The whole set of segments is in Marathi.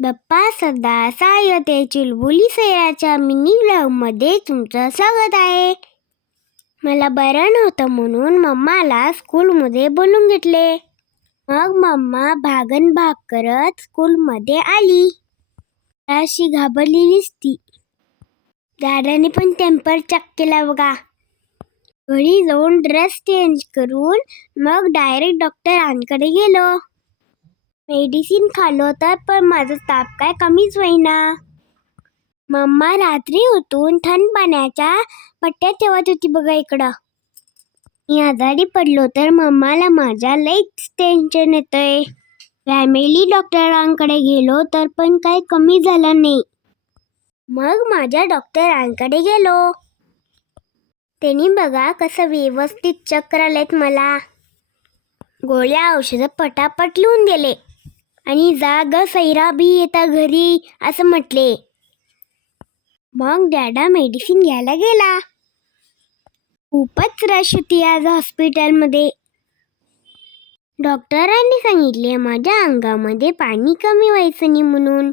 बाप्पा सदा सायते चुलबुली सैराच्या मिनी ब्लॉगमध्ये तुमचं स्वागत आहे. मला बरं नव्हतं म्हणून मम्माला स्कूलमध्ये बोलून घेतले. मग मम्मा भागन भाग करत स्कूलमध्ये आली. अशी घाबरलेलीच ती दादाने पण टेम्पर चेक केला बघा. घरी जाऊन ड्रेस चेंज करून मग डायरेक्ट डॉक्टरांकडे गेलो. मेडिसिन खाल्लं तर पण माझा ताप काय कमीच होईना. मम्मा रात्री उठून थंड पाण्याच्या पट्ट्या ठेवत होती बघा इकडं. मी आजारी पडलो तर मम्माला माझ्या लईच टेन्शन येतंय. फॅमिली डॉक्टरांकडे गेलो तर पण काही कमी झालं नाही. मग माझ्या डॉक्टरांकडे गेलो. त्यांनी बघा कसं व्यवस्थित चक्र आलेत मला. गोळ्या औषधं पटापट लिहून दिले. आणि जाग सैरा बी येता घरी असं म्हटले. मग डॅडा मेडिसिन घ्यायला गेला. खूपच रश होती आज हॉस्पिटलमध्ये. डॉक्टरांनी सांगितले माझ्या अंगामध्ये पाणी कमी व्हायचं नाही म्हणून.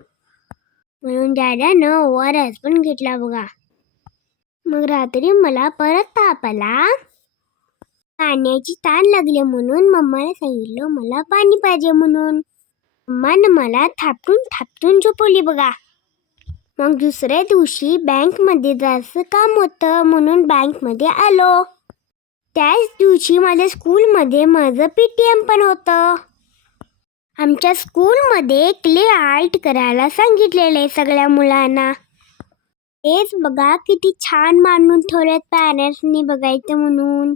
म्हणून डॅडानं ओ आर एस पण घेतला बघा. मग रात्री मला परत ताप आला पाण्याची ताण लागले म्हणून मम्माला सांगितलं मला पाणी पाहिजे म्हणून. मन मला थापटून थापटून झोपवली बघा. मग दुसऱ्या दिवशी बँकमध्ये जायचं काम होतं म्हणून बँकमध्ये आलो. त्याच दिवशी माझ्या स्कूलमध्ये माझं पी टी एम पण होतं. आमच्या स्कूलमध्ये क्ले आर्ट करायला सांगितलेलं आहे सगळ्या मुलांना. तेच बघा किती छान मांडून ठेवलेत पॅरेंट्सनी बघायचं म्हणून.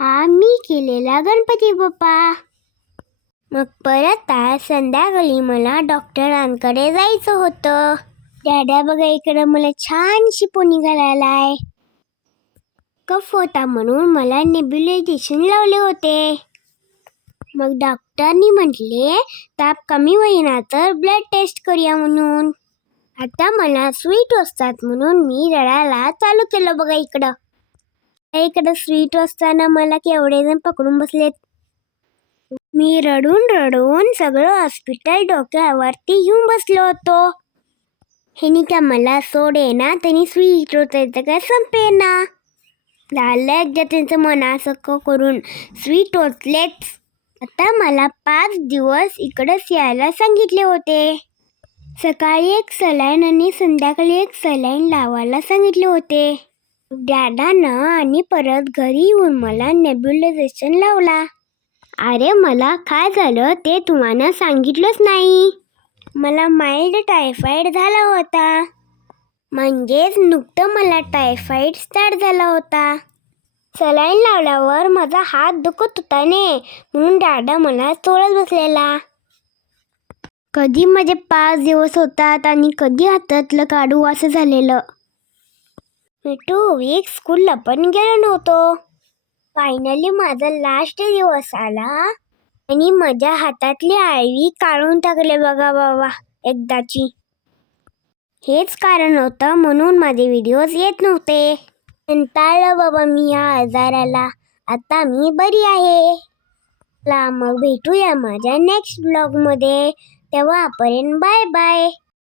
हा मी केलेला गणपती बाप्पा. मग परत आज संध्याकाळी मला डॉक्टरांकडे जायचं होतं. डॅडा बघा इकडं मला छानशी पोनी घालायला आहे. कफ होता म्हणून मला नेब्युलायझेशन लावले होते. मग डॉक्टरनी म्हटले ताप कमी होईना तर ब्लड टेस्ट करूया म्हणून. आता मला स्वीट असतात म्हणून मी रडायला चालू केलं बघा इकडं. इकडं स्वीट असताना मला केवढे जण पकडून बसलेत. मी रडून रडून सगळं हॉस्पिटल डोक्यावरती घेऊन बसलो होतो. ह्यानी का मला सोडे ना त्यांनी स्वीट होतायचं काय संपे ना. झालं एकदा त्यांचं मन करून स्वीट टोचलेच आता मला पाच दिवस इकडंच यायला सांगितले होते. सकाळी एक सलाईन आणि संध्याकाळी एक सलाईन लावायला सांगितले होते. डॅडानं आणि परत घरी येऊन मला नेब्युलायझेशन लावला. अरे मला काय झालं? ते तुम्हाला सांगितलंच नाही. मला माइल्ड टायफॉईड झाला होता. म्हणजेच नुकतं मला टायफॉईड स्टार्ट झाला होता. सलाईन लावल्यावर माझा हात दुखत होता ने म्हणून दादा मला चोळत बसलेला. कधी माझे पाच दिवस होतात आणि कधी हातातलं काढू असं झालेलं. मी टू वीक स्कूलला पण गेलो नव्हतो. फायनली माझा लास्ट दिवस आला. आणि माझ्या हातातली आळवी काढून टाकले बघा बाबा एकदाची. हेच कारण होतं म्हणून माझे व्हिडिओज येत नव्हते. कंटाळलं बाबा मी या आजाराला. आता मी बरी आहे. चला मग भेटूया माझ्या नेक्स्ट ब्लॉगमध्ये तेव्हापर्यंत बाय बाय